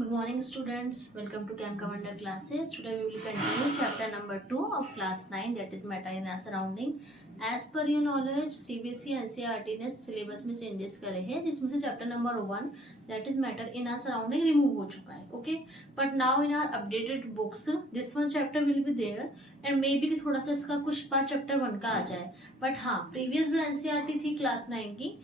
Good morning, students. Welcome to Camp Commander classes. Today we will continue chapter number 2 of class 9, that is matter in our surrounding. As per your knowledge, CBSE NCERT ने syllabus में changes करे हैं, जिसमें से chapter number 1 that is matter in our surrounding remove हो चुका है. Okay, but now in our updated books this one chapter will be there and maybe कि थोड़ा सा इसका कुछ पार्ट चैप्टर 1 का आ जाए. But हाँ, previous जो NCERT थी क्लास 9 की,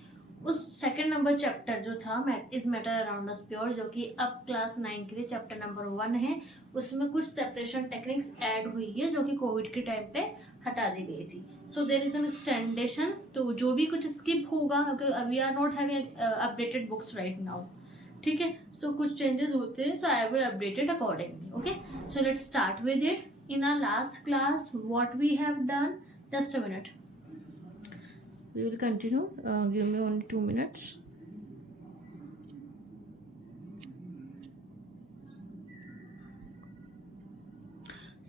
उस सेकंड नंबर चैप्टर जो था is matter around us pure, जो कि अब क्लास 9 के लिए चैप्टर नंबर 1 है, उसमें कुछ सेपरेशन टेक्निक्स ऐड हुई है जो कि कोविड के टाइम पे हटा दी गई थी. So there is an extension, तो जो भी कुछ स्किप होगा, we are not having updated books right now. ठीक है, सो कुछ चेंजेस होते हैं, so I will update it accordingly. Okay, so let's start with it. In our last class what we have done, just a minute, we will continue. Give me only 2 minutes.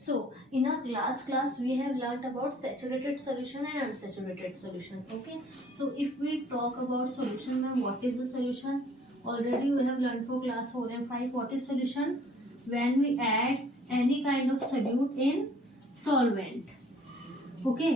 So in our last class we have learnt about saturated solution and unsaturated solution. Okay, so if we talk about solution, ma'am, what is the solution? Already we have learned for class 4 and 5 what is solution. When we add any kind of solute in solvent. Okay,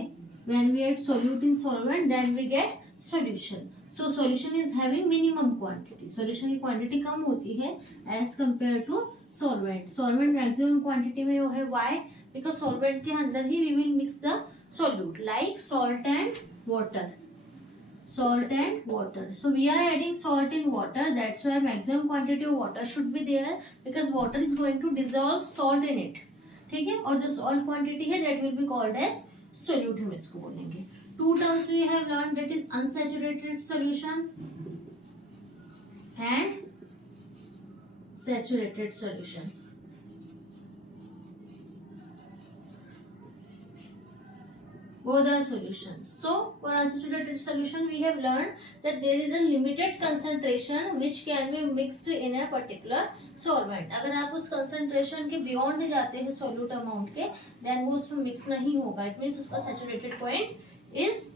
when we add solute in solvent, then we get solution. So solution is having minimum quantity. Solution की quantity कम होती है as compared to solvent. Solvent maximum quantity में है. Why? Because solvent के अंदर ही we will mix the solute like salt and water. Salt and water. So we are adding salt in water. That's why maximum quantity of water should be there because water is going to dissolve salt in it. ठीक है, और जो salt quantity है that will be called as solute हम इसको बोलेंगे. Two terms we have learn, that is unsaturated solution and saturated solution. Both are solutions. So for unsaturated solution we have learned that there is a limited concentration which can be mixed in a particular solvent. अगर आप उस concentration के beyond जाते हैं solute amount के, then वो उसमें mix नहीं होगा. It means उसका saturated point is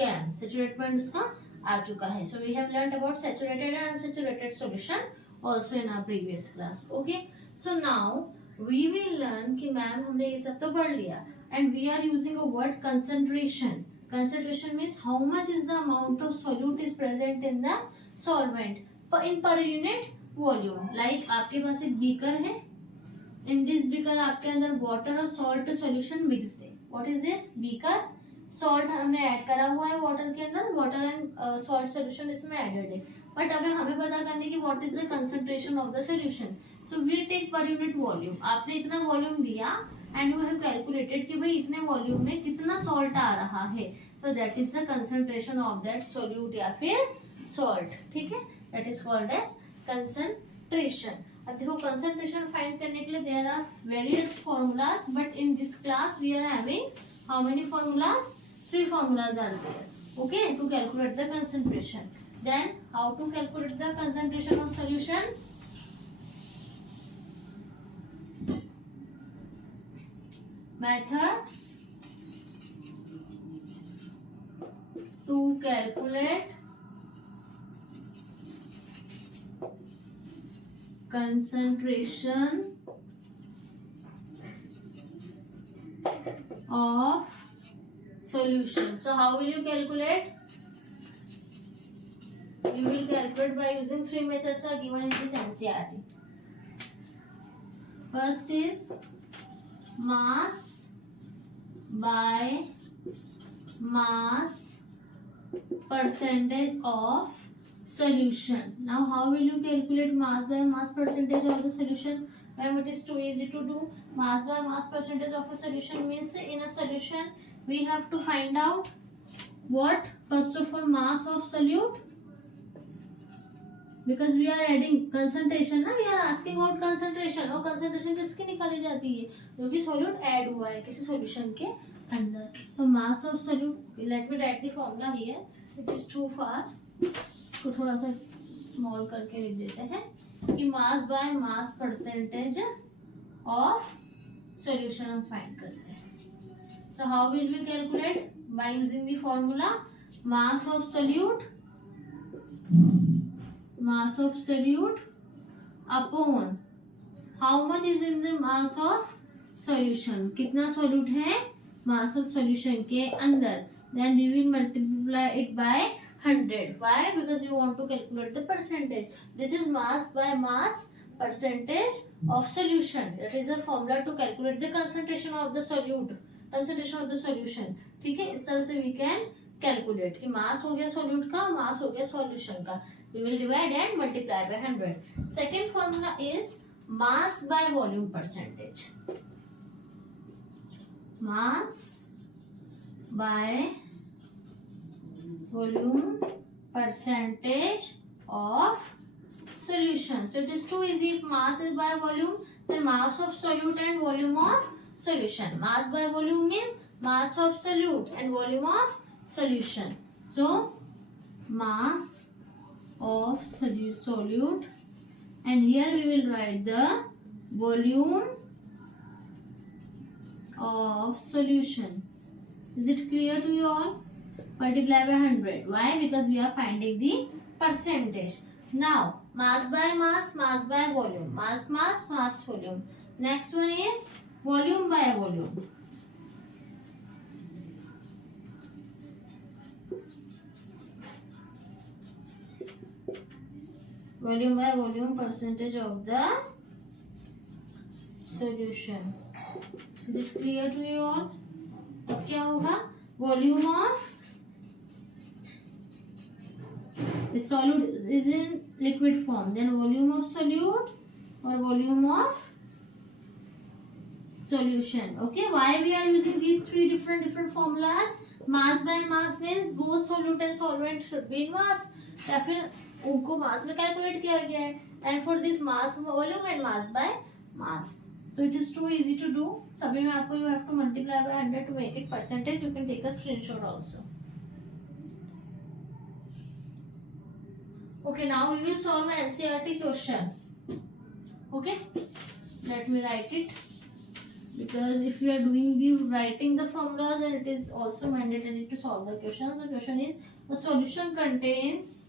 come, saturated point उसका आ चुका है. So we have learned about saturated and unsaturated solution also in our previous class. Okay, so now we will learn कि मैम हमने ये सब तो पढ़ लिया. And we are using a word concentration. Concentration means how much is the amount of solute is present in the solvent in per unit volume. Like आपके पास एक beaker है, in this beaker आपके अंदर water और salt solution mixed है. What is this? Beaker, salt हमने add करा हुआ है water के अंदर, water and salt solution इसमें added है. बट अभी हमें पता करने की what is the concentration of the solution. So we take per unit volume. आपने इतना volume दिया and you have calculated कि भाई इतने वॉल्यूम में कितना सॉल्ट आ रहा है. so that is the concentration of that solute या फिर salt. ठीक है, that is called as concentration. अब देखो concentration find करने के लिए there are various formulas, but in this class we are having how many formulas? 3 formulas are there. Okay, to calculate the concentration. Then how to calculate the concentration of solution? Methods to calculate concentration of solution. So how will you calculate? You will calculate by using 3 methods are given in this NCERT. First is mass by mass percentage of solution. Now how will you calculate mass by mass percentage of the solution? Well, it is too easy to do. Mass by mass percentage of a solution means in a solution we have to find out what, first of all, mass of solute, because we are adding concentration ना, we are asking about concentration. और concentration किसकी निकाली जाती है? जो कि solute add हुआ है किसी solution के अंदर. तो mass of solute, let me write the formula here. It is too far. तो थोड़ा सा small करके लिख देते हैं कि mass by mass percentage of solution हम find करते हैं. So how will we calculate? By using the formula mass of solute upon how much is in the mass of solution, कितना सॉल्यूट है मास ऑफ सॉल्यूशन के अंदर, then we will multiply it by 100. Why? Because you want to calculate the percentage. This is mass by mass percentage of solution. That is the formula to calculate the concentration of the solute, concentration of the solution. ठीक है, इस तरह से we can calculate कि mass हो गया solute का, mass हो गया solution का. We will divide and multiply by 100. Second formula is mass by volume percentage. Mass by volume percentage of solution. So it is too easy. If mass is by volume, then mass of solute and volume of solution. Mass by volume means mass of solute and volume of solution. So mass of solute, and here we will write the volume of solution. Is it clear to you all? Multiply by 100. Why? Because we are finding the percentage. Now, mass by mass, mass by volume. Mass, mass, mass, volume. Next one is volume by volume. Volume by volume, percentage of the solution. Is it clear to you all? अब क्या होगा? Volume of the solute is in liquid form, then volume of solute or volume of solution. Okay, why we are using these three different formulas? Mass by mass means both solute and solvent should be in mass, या फिर उनको मास में calculate किया गया है, and for this mass volume and mass by mass. So it is too easy to do. सभी में आपको you have to multiply by 100 to make it percentage. You can take a screenshot also. Okay, now we will solve an NCERT question. Okay, let me write it, because if we are doing the writing the formulas, and it is also mandatory to solve the questions. The question is, the solution contains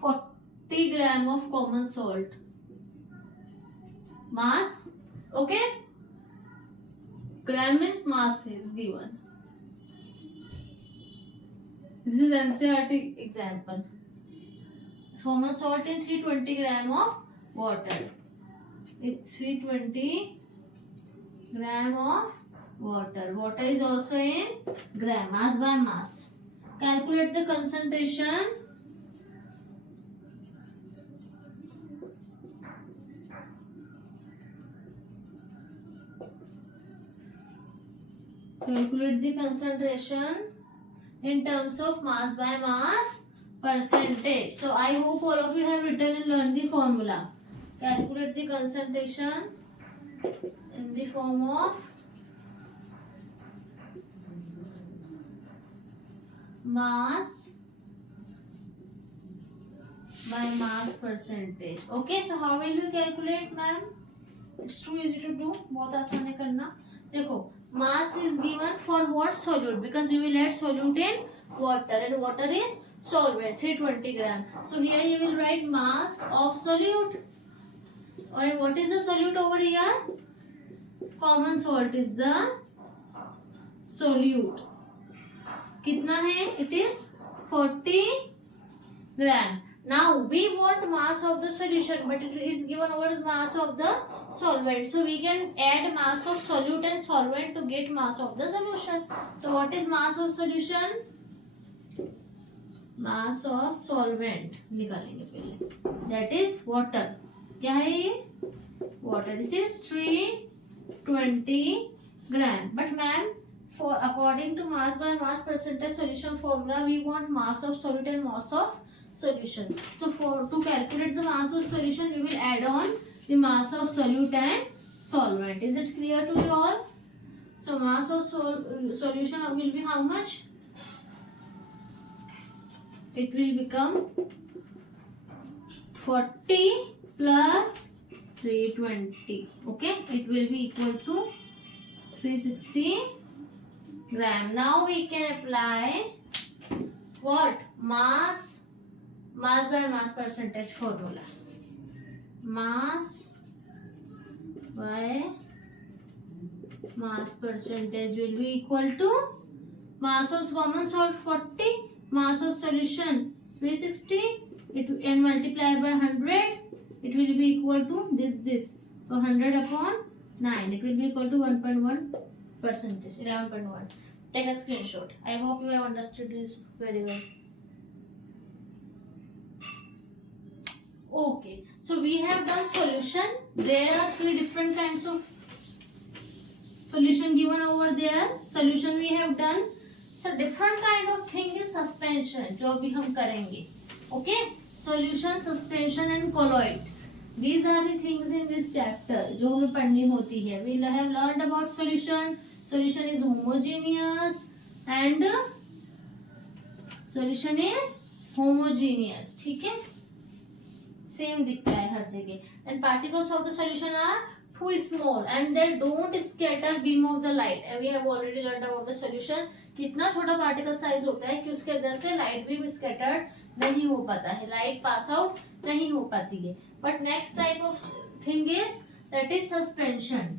40 gram of common salt. Mass, okay? Gram means mass is given. This is NCERT example. Common salt in 320 gram of water. It's 320 gram of water. Water is also in gram, mass by mass. Calculate the concentration in terms of mass by mass percentage. So I hope all of you have written and learned the formula. Calculate the concentration in the form of mass by mass percentage. Okay, so how will we calculate, ma'am? It's too easy to do. बहुत आसान है करना. देखो, mass is given for what? Solute, because we will add solute in water, and water is solvent, 320 gram. So here you will write mass of solute. And what is the solute over here? Common salt is the solute. कितना है? It is 40 gram. Now we want mass of the solution, but it is given over the mass of the solvent. So we can add mass of solute and solvent to get mass of the solution. So what is mass of solution? Mass of solvent निकालेंगे पहले. That is water. क्या है ये? Water. This is 320 gram. But ma'am, for according to mass by mass percentage solution formula, we want mass of solute and mass of solution. So to calculate the mass of solution, we will add on the mass of solute and solvent. Is it clear to you all? So mass of solution will be how much? It will become 40 plus 320. Okay, it will be equal to 360 gram. Now we can apply what? Mass by mass percentage formula. Mass by mass percentage will be equal to mass of common salt 40, mass of solution 360, and multiply by 100, it will be equal to this. So 100 upon 9, it will be equal to 1.1 percentage, 11.1. Take a screenshot. I hope you have understood this very well. Okay, so we have done solution. There are 3 different kinds of solution given over there. Solution we have done. So different kind of thing is suspension, जो अभी हम करेंगे. Okay, solution, suspension and colloids. These are the things in this chapter जो हमें पढ़नी होती है. We have learned about solution. Solution is homogeneous and solution is homogeneous. ठीक है, सेम दिखता है हर जगह. And particles of the solution are too small and they don't scatter beam of the light. And we have already learned about the solution. कितना छोटा particle size होता है कि उसके अंदर से लाइट बीम स्कैटर्ड नहीं हो पाता है, लाइट पास आउट नहीं हो पाती है. But next type of thing is that is suspension.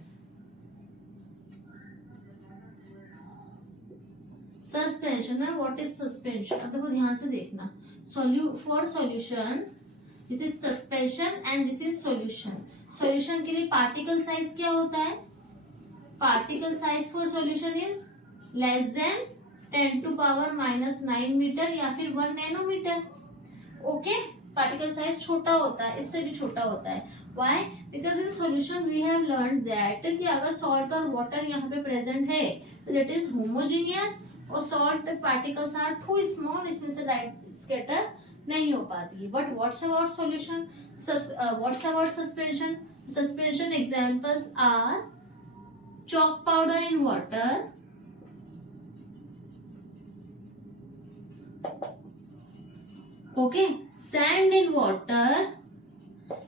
Suspension में व्हाट इज सस्पेंशन? अब देखो ध्यान से देखना. For solution this is suspension and this is solution. Solution के लिए पार्टिकल साइज क्या होता है? Particle size for solution is less than 10 to power -9 metre या फिर 1 नैनोमीटर. ओके, पार्टिकल साइज छोटा होता है, इससे भी छोटा होता है. Why? Because in solution we have learn that कि अगर सॉल्ट और वाटर यहाँ पे प्रेजेंट है तो दैट इज होमोजीनियस और salt particles are too small, इसमें से लाइट स्कैटर नहीं हो पाती है. But what's about solution? What's about suspension? Suspension examples are chalk powder in water, okay, sand in water.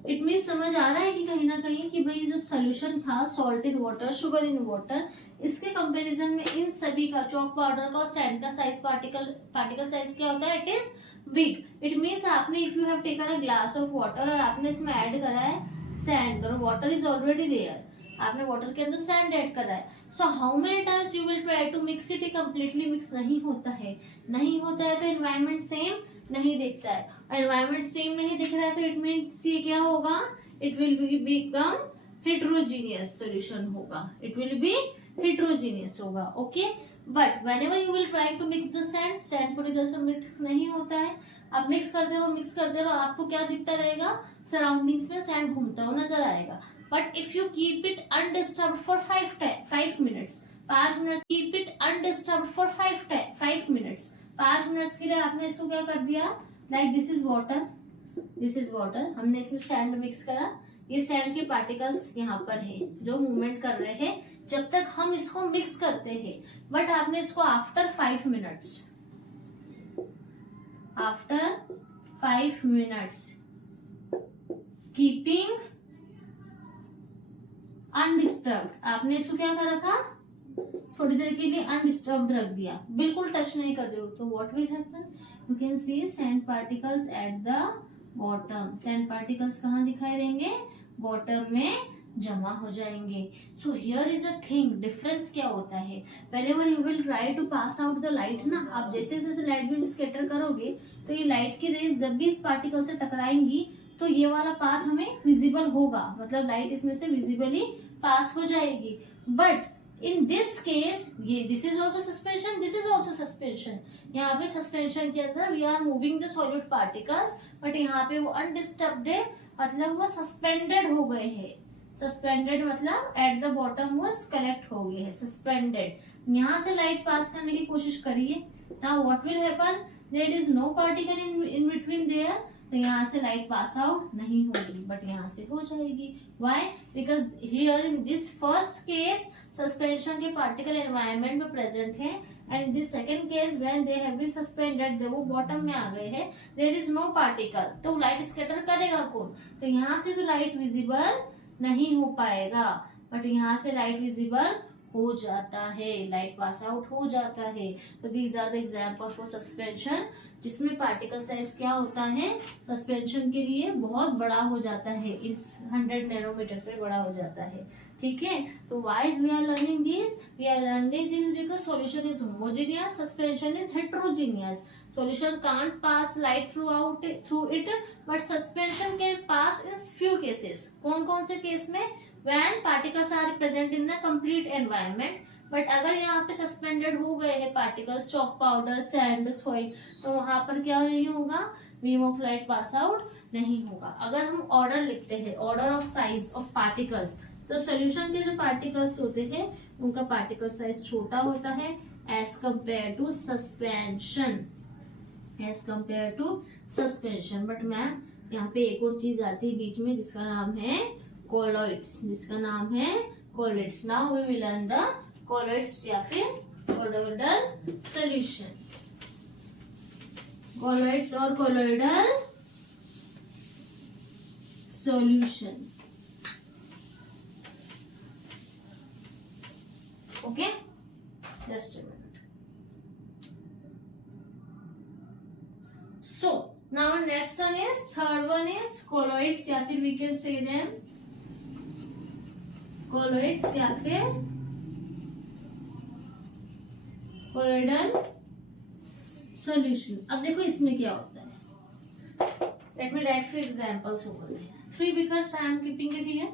It mean समझ आ रहा है कि कहीं ना कहीं कि भाई जो सोल्यूशन था salt in water, sugar in water, इसके कंपैरिजन में इन सभी का, चॉक पाउडर का और सैंड का साइज, पार्टिकल साइज क्या होता है? It is big. It means आपने if you have taken a glass of water और आपने इसमें ऐड करा है सैंड और वाटर इज ऑलरेडी देयर, आपने वाटर के अंदर सैंड ऐड करा है. So how many times you will try to mix it? Completely मिक्स नहीं होता है. नहीं होता है तो एनवायरमेंट सेम नहीं दिखता है. एनवायरमेंट सेम नहीं दिख रहा है तो इट मीन्स ये क्या होगा? It will be become heterogeneous solution होगा. इट विल बी हेटेरोजीनियस होगा. Okay, but whenever you will try to mix the sand, sand पूरी तरह से मिक्स नहीं होता है. आप मिक्स करते रहो, आपको क्या दिखता रहेगा? सराउंडिंग्स में सैंड घूमता हुआ नजर आएगा. But if you keep it undisturbed for 5 minutes, 5 minutes, keep it undisturbed for 5 minutes, 5 minutes के लिए आपने इसको क्या कर दिया? Like this is water, this is water, हमने इसमें सैंड मिक्स करा. ये सैंड के पार्टिकल्स यहाँ पर है जो मूवमेंट कर रहे हैं जब तक हम इसको मिक्स करते हैं. बट आपने इसको after 5 minutes, after 5 minutes keeping undisturbed, आपने इसको क्या कर रखा? थोड़ी देर के लिए अनडिस्टर्ब्ड रख दिया, बिल्कुल टच नहीं कर रहे हो. तो what will happen? You can see sand particles at the bottom. Sand particles कहाँ दिखाई देंगे? बॉटम में जमा हो जाएंगे. So here is a thing, difference क्या होता है? Whenever you will try to pass out the light ना, आप जैसे जैसे लाइट बीम स्कैटर करोगे तो ये लाइट की रेज जब भी इस पार्टिकल से टकराएंगी तो ये वाला पाथ हमें विजिबल होगा, मतलब लाइट इसमें से विजिबली पास हो जाएगी. बट इन दिस केस ये this is also suspension, this is also suspension. यहाँ पे सस्पेंशन के अंदर we are moving the solid particles, but यहाँ पे वो अनडिस्टर्ब्ड है, मतलब वो सस्पेंडेड हो गए हैं. सस्पेंडेड मतलब एट द बॉटम वो कलेक्ट हो गए हैं, सस्पेंडेड. यहाँ से लाइट पास करने की कोशिश करिए. Now what will happen? There is no particle in between there, तो यहाँ से लाइट पास आउट नहीं होगी, बट यहाँ से हो जाएगी. Why? Because here in this first case suspension के पार्टिकल एनवायरनमेंट में प्रेजेंट है, and this second case when they have been suspended, जब वो बॉटम में आ गए हैं, देयर इज नो पार्टिकल, तो लाइट स्कैटर करेगा कौन? तो यहाँ से तो लाइट विजिबल नहीं हो पाएगा, बट यहाँ से लाइट विजिबल हो जाता है, लाइट पास आउट हो जाता है। तो these are the example for suspension, जिसमें पार्टिकल साइज क्या होता है, सस्पेंशन के लिए बहुत बड़ा हो जाता है, इस 100 नैनोमीटर से बड़ा हो जाता है। ठीक है, तो why we are learning this, we are learning this because solution is homogeneous, suspension is heterogeneous. Solution can't pass light through it, but suspension can pass in few cases. कौन कौन से केस में? When particles are present in the complete environment. But अगर यहाँ पे suspended हो गए हैं particles, chalk powder, sand, soil, तो वहां पर क्या नहीं होगा, beam of light pass out नहीं होगा। अगर हम ऑर्डर लिखते हैं, order of size of particles, तो सोल्यूशन के जो पार्टिकल्स होते हैं उनका पार्टिकल साइज छोटा होता है as compare to suspension, as compare to suspension. But ma'am यहाँ पे एक और चीज आती है बीच में जिसका नाम है कॉलॉइड्स, जिसका नाम है colloids. Now we will learn the colloids या फिर कॉलॉइडल सॉल्यूशन। कॉलॉइड्स और colloidal solution. Okay, just a minute. So now next one is, third one is colloids या फिर we can say them colloids या फिर colloidal solution। अब देखो इसमें क्या होता है, let me write few examples over there। 3 beakers I am keeping it here,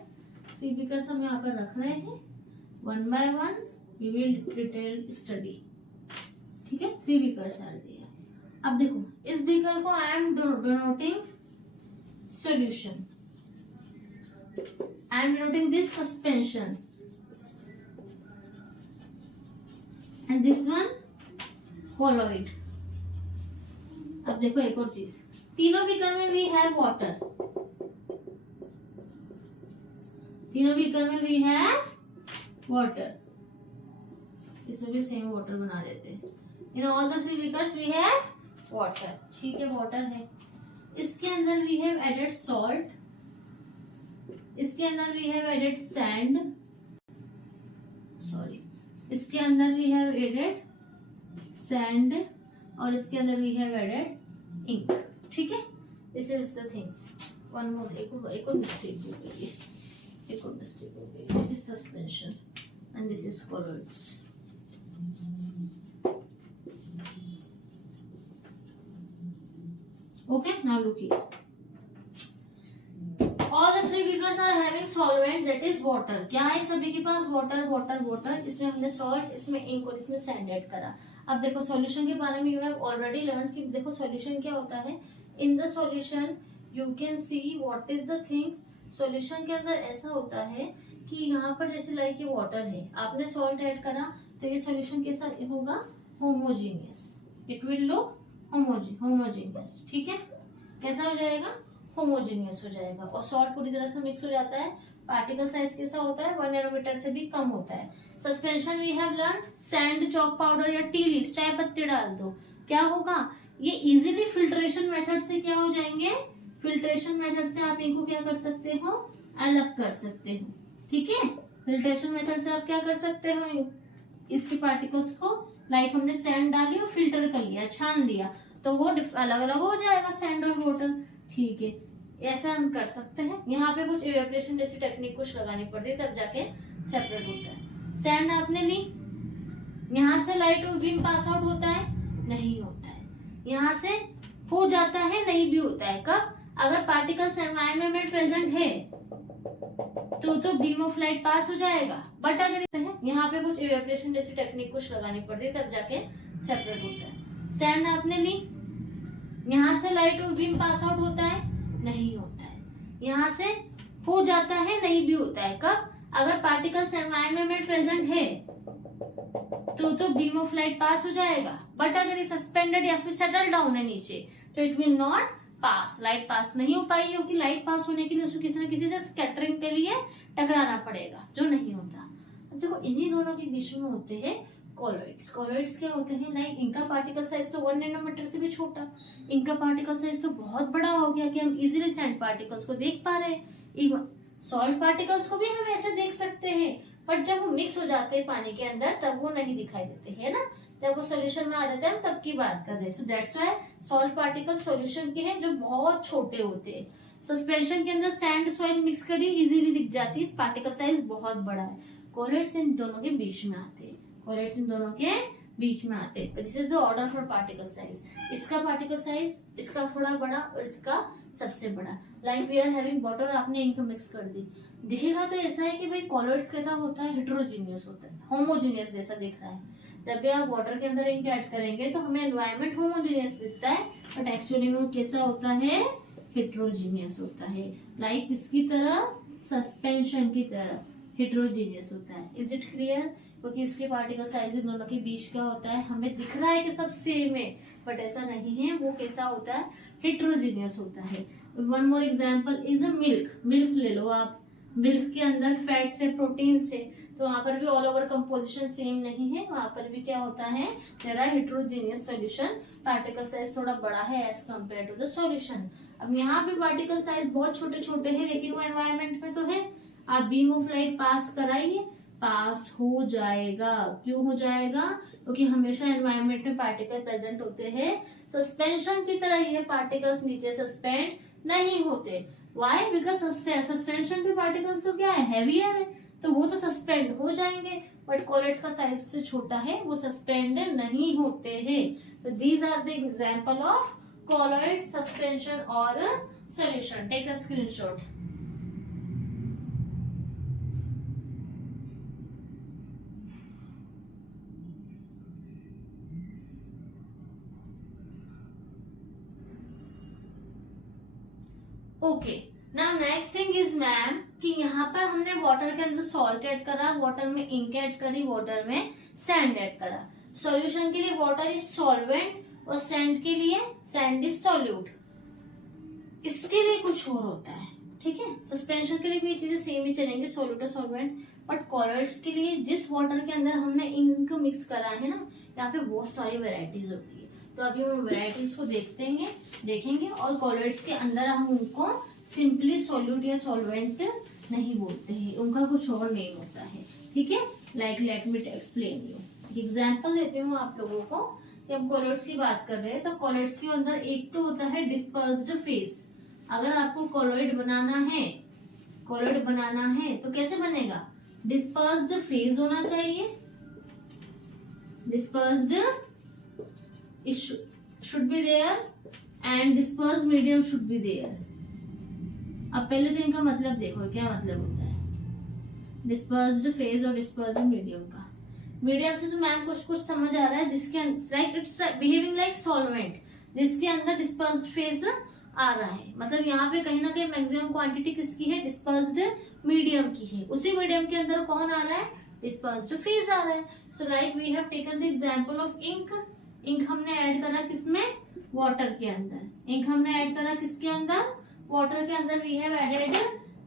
3 beakers हम यहाँ पर रख रहे हैं, one by one we will detail study। ठीक है, 3 beakers are there। अब देखो इस बीकर को I am denoting solution, I am denoting this suspension and this one colloid. अब देखो एक और चीज, तीनों बीकर में वी हैव वाटर, तीनों बीकर में वी हैव वाटर, इसमें भी सेम वाटर बना देते हैं। In all the 3 beakers we have water. ठीक है, वाटर है, इसके अंदर वी हैव एडेड सॉल्ट, इसके अंदर we have added sand, sorry, इसके अंदर वी हैव एडेड सैंड और इसके अंदर वी हैव एडेड इंक। ठीक है, this is the things. One more, एक और मिस्टेक हो गई है, एक और मिस्टेक हो गई है, this is suspension and this is colloids. Okay, now look here. All the 3 beakers are having solvent, that is water। क्या है सभी के पास? Water, water, water. इसमें हमने सॉल्ट, इसमें इंक और इसमें सैंड ऐड करा। अब देखो सॉल्यूशन के बारे में यू हैव ऑलरेडी लर्न कि देखो सॉल्यूशन क्या होता है। In the solution you can see what is the thing. Solution के अंदर ऐसा होता है कि यहाँ पर जैसे लाइक ये वाटर है, आपने सॉल्ट ऐड करा तो ये सॉल्यूशन कैसा होगा, homogeneous. It will look homogeneous. ठीक है, कैसा हो जाएगा, होमोजीनियस हो जाएगा। और सॉल्ट पूरी तरह से मिक्स हो जाता है। पार्टिकल साइज कैसा होता है, 1 नैनोमीटर से भी कम होता है। Suspension we have learn, sand, chalk powder या टी लीव्स, चाय पत्ती डाल दो, क्या होगा, ये इजीली फिल्ट्रेशन मेथड से क्या हो जाएंगे, फिल्ट्रेशन मेथड से आप इनको क्या कर सकते हो, अलग कर सकते हो। ठीक है, फिल्ट्रेशन मेथड से आप क्या कर सकते हो, इसके पार्टिकल्स को लाइक हमने सैंड डाली और फिल्टर कर लिया, छान लिया, तो वो अलग अलग हो जाएगा सैंड और वाटर। ठीक है, ऐसा हम कर सकते हैं। यहाँ पे कुछ इवेपोरेशन जैसी टेक्निक कुछ लगानी पड़ती है तब जाके सेपरेट होता है। सैंड आपने ली, यहाँ से लाइट और बीम पास आउट होता है, नहीं होता है। यहाँ से हो जाता है, नहीं भी होता है। कब, अगर पार्टिकल्स एनवायरनमेंट में प्रेजेंट है तो बीम ऑफ लाइट पास हो जाएगा। बट अगर यहाँ पे कुछ इवेपोरेशन जैसी टेक्निक कुछ लगानी पड़ती है तब जाके सेपरेट होता है। सैंड आपने ली, यहाँ से लाइट और बीम पास आउट होता है, नहीं होता है। यहाँ से हो जाता है, नहीं भी होता है। कब, अगर पार्टिकल्स एनवायरनमेंट में प्रेजेंट है तो बीम ऑफ लाइट पास हो जाएगा। बट अगर ये सस्पेंडेड या फिर सेटल डाउन है नीचे तो it will not pass, light pass नहीं हो पाएगी, क्योंकि लाइट पास होने के लिए उसको किसी न किसी से स्कैटरिंग के लिए टकराना पड़ेगा, जो नहीं होता। अब देखो इन्हीं दोनों के बीच में होते हैं कॉलॉइड्स। कॉलॉइड्स क्या होते हैं, लाइक इनका पार्टिकल साइज तो 1 नैनोमीटर से भी छोटा, इनका पार्टिकल साइज तो बहुत बड़ा हो गया कि हम इजीली सैंड पार्टिकल्स को देख पा रहे हैं। सॉल्ट पार्टिकल्स को भी हम ऐसे देख सकते हैं, बट जब वो मिक्स हो जाते हैं पानी के अंदर तब वो नहीं दिखाई देते है ना, जब वो सोल्यूशन में आ जाते हैं हम तब की बात कर रहे हैं। So that's why salt particles solution के हैं जो बहुत छोटे होते हैं। सस्पेंशन के अंदर सैंड सॉइल मिक्स करी इजीली दिख जाती है, पार्टिकल साइज बहुत बड़ा है। कॉलॉइड्स इन दोनों के बीच में आते हैं, कॉलॉइड्स इन दोनों के बीच में आते हैं। This is the order for particle size. इसका पार्टिकल साइज इसका थोड़ा बड़ा और इसका सबसे बड़ा। Like we are having water, आपने इंक मिक्स कर दी, दिखेगा तो ऐसा है कि भाई कॉलॉइड्स कैसा होता है, हेटेरोजीनियस होता है, होमोजीनियस जैसा दिख रहा है। जब भी आप वाटर के अंदर इंक ऐड करेंगे तो हमें एनवायरनमेंट होमोजीनियस दिखता है, बट एक्चुअली में वो कैसा होता है, हेटेरोजीनियस होता है। लाइक किसकी तरह, सस्पेंशन की तरह हेटेरोजीनियस होता है। Is it clear? क्योंकि इसके पार्टिकल साइज इन दोनों के बीच का होता है, हमें दिख रहा है कि सब सेम है बट ऐसा नहीं है, वो कैसा होता है, हेटेरोजीनियस होता है। One more example is a milk. Milk ले लो आप, मिल्क के अंदर फैट्स है, प्रोटीन्स है, तो वहां पर भी ऑल ओवर कंपोजिशन सेम नहीं है, वहां पर भी क्या होता है, there are heterogeneous solution, particle size थोड़ा बड़ा है as compare to the solution. अब यहाँ पे पार्टिकल साइज बहुत छोटे छोटे हैं लेकिन वो एनवायरनमेंट में तो है, आप बीम ऑफ लाइट पास कराइए, पास हो जाएगा। क्यों हो जाएगा? क्योंकि हमेशा एनवायरनमेंट में पार्टिकल प्रेजेंट होते हैं। सस्पेंशन की तरह ये पार्टिकल्स नीचे सस्पेंड नहीं होते। व्हाई? बिकॉज सस्पेंशन के पार्टिकल्स तो क्या है, हैवियर है, तो वो तो सस्पेंड हो जाएंगे, बट कॉलॉइड्स का साइज उससे छोटा है, वो सस्पेंड नहीं होते हैं। तो these are the example of colloid suspension और solution. Take a screenshot. Okay, now next thing is ma'am कि यहाँ पर हमने वाटर के अंदर सॉल्ट ऐड करा, वाटर में इंक ऐड करी, वाटर में सैंड ऐड करा। सॉल्यूशन के लिए वाटर इज सॉल्वेंट और सैंड के लिए सैंड इज सॉल्यूट। इसके लिए कुछ और होता है, ठीक है। सस्पेंशन के लिए भी ये चीजें सेम ही चलेंगे, सॉल्यूट और सॉल्वेंट, बट कॉलॉइड्स के लिए जिस वाटर के अंदर हमने इंक मिक्स करा है ना, यहाँ पे बहुत सारी वेराइटीज होती है। तो अभी हम वेराइटीज को देखेंगे और कॉलॉइड्स के अंदर हम उनको सिंपली सॉल्यूट या सॉल्वेंट नहीं बोलते हैं, उनका कुछ और नेम होता है, ठीक है। Like let me explain you. Example देती हूँ आप लोगों को कि हम कॉलॉइड्स की बात कर रहे हैं, तो कॉलॉइड्स के अंदर एक तो होता है डिस्पर्स्ड फेज। अगर आपको कॉलॉइड बनाना है तो कैसे बनेगा, डिस्पर्स्ड फेज होना चाहिए, dispersed should be there and dispersed medium should be there। अब पहले तो इनका मतलब देखो क्या मतलब होता है डिस्पर्स्ड फेज और डिस्पर्स्ड मीडियम का। मीडियम से तो मैम कुछ समझ आ रहा है, जिसके like it's behaving like solvent, जिसके अंदर डिस्पर्स्ड फेज आ रहा है, मतलब यहाँ पे कहीं ना कहीं मैक्सिमम क्वांटिटी किसकी है, डिस्पर्स्ड मीडियम की है। उसी मीडियम के अंदर कौन आ रहा है, डिस्पर्स्ड फेज आ रहा है। So like we have taken the example of ink. Ink हमने ऐड करा किसमें, वाटर के अंदर। इंक हमने ऐड करा किसके अंदर, वाटर के अंदर। We have added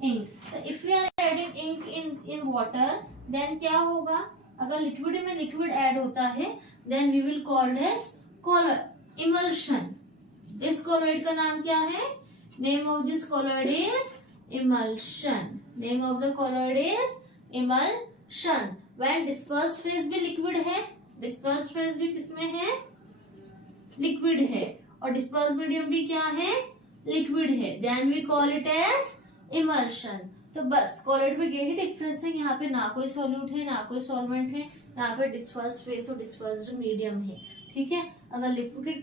ink. तो if we are adding ink in water, then क्या होगा, अगर लिक्विड में लिक्विड ऐड होता है then we will called as colloid emulsion. इस कॉलॉइड का नाम क्या है, name of this colloid is emulsion. Name of the colloid is emulsion. When dispersed phase भी लिक्विड है, डिस्पर्स्ड फेज भी किसमें है, लिक्विड है, और डिस्पर्स्ड मीडियम भी क्या है, लिक्विड है, then we call it as emulsion. तो बस कॉलॉइड में यही डिफरेंस है, यहाँ पे ना कोई सॉल्यूट है ना कोई सॉल्वेंट है, यहाँ पे डिस्पर्स्ड फेज और डिस्पर्स्ड मीडियम है, ठीक है। अगर लिक्विड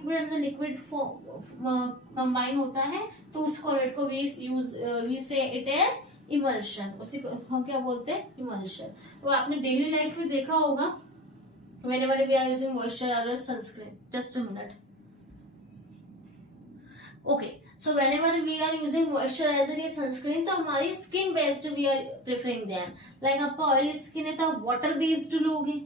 कंबाइन होता है तो उस कॉलॉइड को वी से इट एज इमल्शन, उसी को हम क्या बोलते हैं, इमल्शन। तो आपने डेली लाइफ में देखा होगा, whenever we are using moisture or sunscreen, just a minute, okay, so whenever we are using moisturizer या sunscreen तो हमारी skin based we are preferring them, like आपका oil skin है तो आप water based लोगे,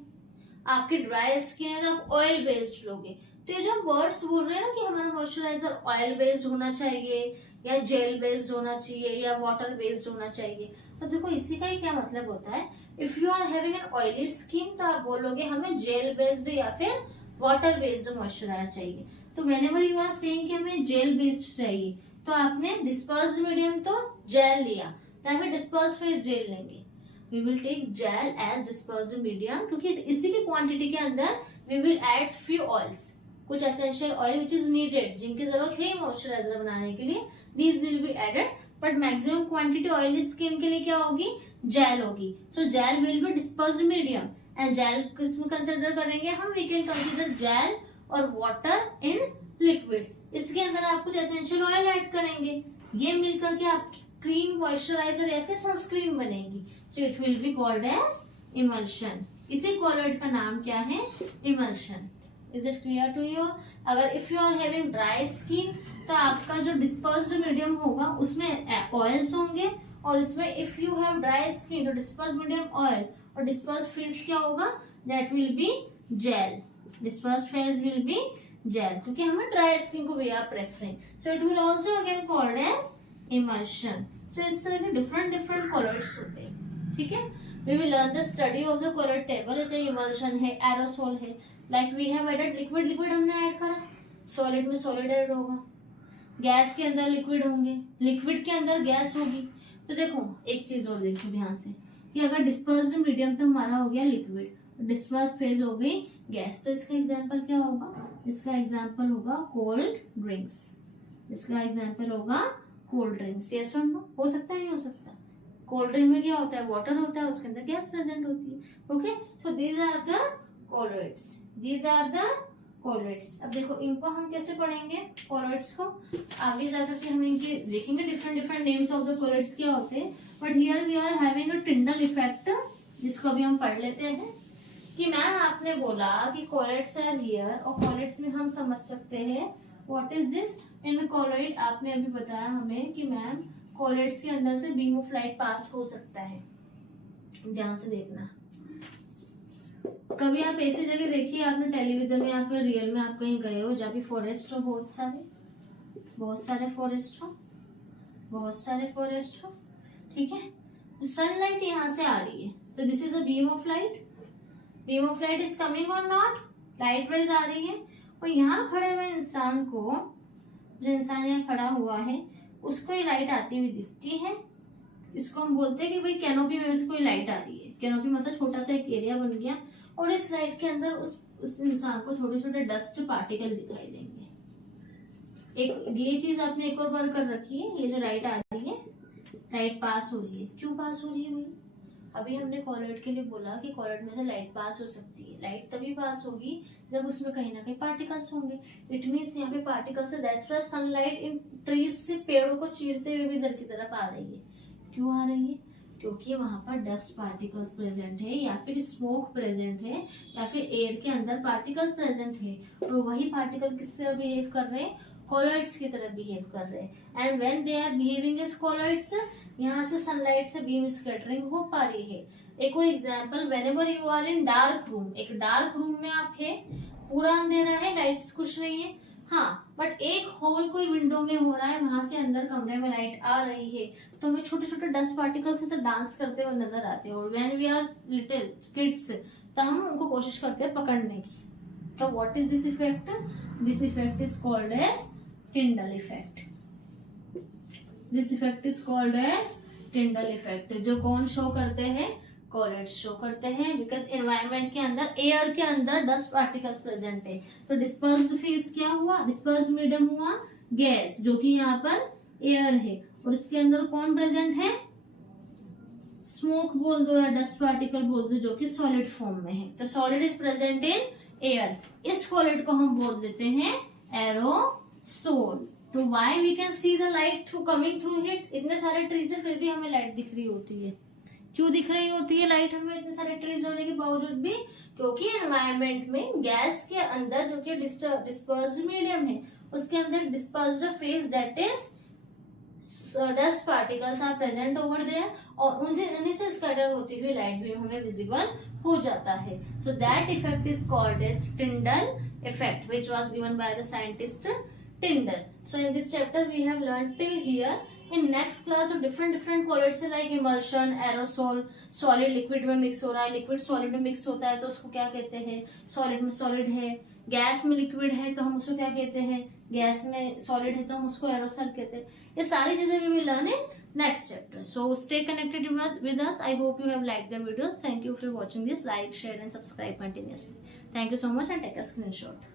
आपकी dry skin है तो आप oil based लोगे। तो ये जो हम वर्ड्स बोल रहे हैं ना कि हमारा मॉइस्चराइजर ऑयल बेस्ड होना चाहिए या जेल बेस्ड होना चाहिए या वाटर बेस्ड होना चाहिए, तो देखो इसी का ही क्या मतलब होता है। If you are having an oily skin तो आप बोलोगे हमें जेल बेस्ड या फिर वाटर बेस्ड मॉइस्चराइजर चाहिए। तो व्हेनेवर यू आर सेइंग कि हमें जेल बेस्ड चाहिए तो आपने डिस्पर्स्ड मीडियम तो जेल लिया या फिर डिस्पर्स्ड फेज जेल लेंगे। We will take gel as dispersive medium, क्योंकि इसी की क्वांटिटी के अंदर we will add few oils, कुछ essential oil which is needed, जिनकी जरूरत है मॉइस्चराइजर बनाने के लिए, these will be added, but maximum quantity oily skin के लिए क्या होगी, जेल होगी. So gel will be dispersed medium, and gel किसमें कंसिडर करेंगे हम, वी कैन कंसिडर जेल और वाटर इन लिक्विड. इसके अंदर आप कुछ एसेंशियल ऑयल ऐड करेंगे, ये मिलकर के आपकी क्रीम, मॉइस्चराइजर या फिर सनस्क्रीन बनेगी. So it will be called as emulsion. इसी कॉलर का नाम क्या है, emulsion. Is it clear to you? अगर if you are having dry skin तो आपका जो डिस्पर्स्ड मीडियम होगा उसमें ऑयल्स होंगे, और इसमें if you have dry skin तो डिस्पर्स्ड मीडियम ऑयल और डिस्पर्स्ड फेस क्या होगा, that will be gel. Dispersed phase will be gel, क्योंकि हमें ड्राई स्किन को we are preferring. So it will also again called as emulsion. सो इस तरह के डिफरेंट डिफरेंट कलर्स होते हैं. ठीक है, we will learn the study of the colour table. जैसे इमल्शन है, एरोसोल है, like we have added liquid, liquid हमने ऐड करा, सॉलिड में सॉलिड ऐड होगा, गैस के अंदर लिक्विड होंगे, लिक्विड के अंदर गैस होगी. तो देखो एक चीज और देखो ध्यान से कि अगर डिस्पर्स्ड मीडियम तो हमारा हो गया लिक्विड, डिस्पर्स फेज हो गई गैस, तो इसका एग्जांपल क्या होगा, इसका एग्जांपल होगा कोल्ड ड्रिंक्स. इसका एग्जांपल होगा कोल्ड ड्रिंक्स. यस और नो, हो सकता है नहीं हो सकता. कोल्ड ड्रिंक में क्या होता है, वाटर होता है, उसके अंदर गैस प्रेजेंट होती है. Okay, so these are the colloids, these are the colloids. अब देखो इनको हम कैसे पढ़ेंगे कॉलर्स को, आगे जाकर के हम इनके देखेंगे different different names of the colloids क्या होते हैं. But here we are having a Tyndall effect, जिसको अभी हम पढ़ लेते हैं. कि मैम आपने बोला कि कॉलर्स आर हियर, और कॉलर्स में हम समझ सकते हैं what is this. In colloid आपने अभी बताया हमें कि मैम कॉलर्स के अंदर से बीम ऑफ लाइट पास हो सकता है. ध्यान से देखना, कभी आप ऐसी जगह देखिए, आपने टेलीविजन में या फिर रियल में आप कहीं गए हो जहाँ भी फॉरेस्ट हो, बहुत सारे फॉरेस्ट हो, बहुत सारे फॉरेस्ट हो. ठीक है, सनलाइट यहाँ से आ रही है, तो this is a beam of light. Beam of light is coming और नॉट, लाइट रेज आ रही है. और यहाँ खड़े हुए इंसान को, जो इंसान यहाँ खड़ा हुआ है, उसको ये लाइट आती हुई दिखती है. इसको हम बोलते हैं कि भाई कैनोपी में से कोई लाइट आ रही है. कैनोपी मतलब छोटा सा एक एरिया बन गया, और इस लाइट के अंदर उस इंसान को छोटे छोटे डस्ट पार्टिकल दिखाई देंगे. एक ये चीज आपने एक और बार कर रखी है, ये जो लाइट आ रही है, लाइट पास हो रही है. क्यों पास हो रही है भाई, अभी हमने कॉलर्ड के लिए बोला कि कॉलर्ड में से लाइट पास हो सकती है. लाइट तभी पास होगी जब उसमें कहीं ना कहीं पार्टिकल्स होंगे. इट मीन्स यहाँ पे पार्टिकल्स है, that's why sunlight in trees से पेड़ों को चीरते हुए भी इधर की तरफ आ रही है. क्यों आ रही है, क्योंकि वहां पर डस्ट पार्टिकल्स प्रेजेंट है, या फिर स्मोक प्रेजेंट है, या फिर एयर के अंदर पार्टिकल्स प्रेजेंट है, और वही पार्टिकल किससे बिहेव कर रहे हैं, कॉलॉइड्स की तरह बिहेव कर रहे हैं. And when they are behaving as colloids, यहाँ से सनलाइट से बीम स्कैटरिंग हो पा रही है. एक और example, whenever you are in dark room, एक डार्क रूम में आप है, पूरा अंधेरा है, लाइट्स कुछ नहीं है, हाँ, बट एक होल कोई विंडो में हो रहा है, वहां से अंदर कमरे में लाइट आ रही है, तो हमें छोटे छोटे डस्ट पार्टिकल्स से डांस करते हुए नजर आते हैं. और when we are little kids, तो हम उनको कोशिश करते हैं पकड़ने की. तो what is this effect, this effect is called as Tyndall effect. This effect is called as Tyndall effect. जो कौन शो करते हैं, कॉलर्स शो करते हैं, बिकॉज एनवायरमेंट के अंदर, एयर के अंदर डस्ट पार्टिकल्स प्रेजेंट है. तो डिस्पर्स्ड फेज क्या हुआ, डिस्पर्स्ड मीडियम हुआ गैस, जो कि यहाँ पर एयर है, और इसके अंदर कौन प्रेजेंट है, स्मोक बोल दो या डस्ट पार्टिकल बोल दो, जो कि सॉलिड फॉर्म में है. तो solid is present in air. इस सॉलिड को हम बोल देते हैं एरोसोल. तो why we can see the light through coming through it. इतने सारे ट्रीज है फिर भी हमें लाइट दिख रही होती है. क्यों दिख रही होती है लाइट हमें इतने सारे ट्रीज होने के बावजूद भी, क्योंकि एनवायरमेंट में गैस के अंदर जो कि डिस्पर्स्ड मीडियम है, उसके अंदर dispersed phase, that is dust particles are present over there, और उन्हीं से स्कैटर होती हुई लाइट भी हमें विजिबल हो जाता है. So that effect is called as Tyndall effect, which was given by the scientist Tyndall. So in this chapter we have learned till here. In next class so different colloids है, like emulsion, aerosol, solid liquid में मिक्स हो रहा है, liquid solid में mix होता है तो उसको क्या कहते हैं, solid में solid है, गैस में लिक्विड है तो हम उसको क्या कहते हैं, गैस में सॉलिड है तो हम उसको एरोसॉल कहते हैं। ये सारी चीजें we will learn in next chapter. So stay connected with us. I hope you have liked the videos. Thank you for watching this. Like, share and subscribe continuously. Thank you so much and take a screenshot.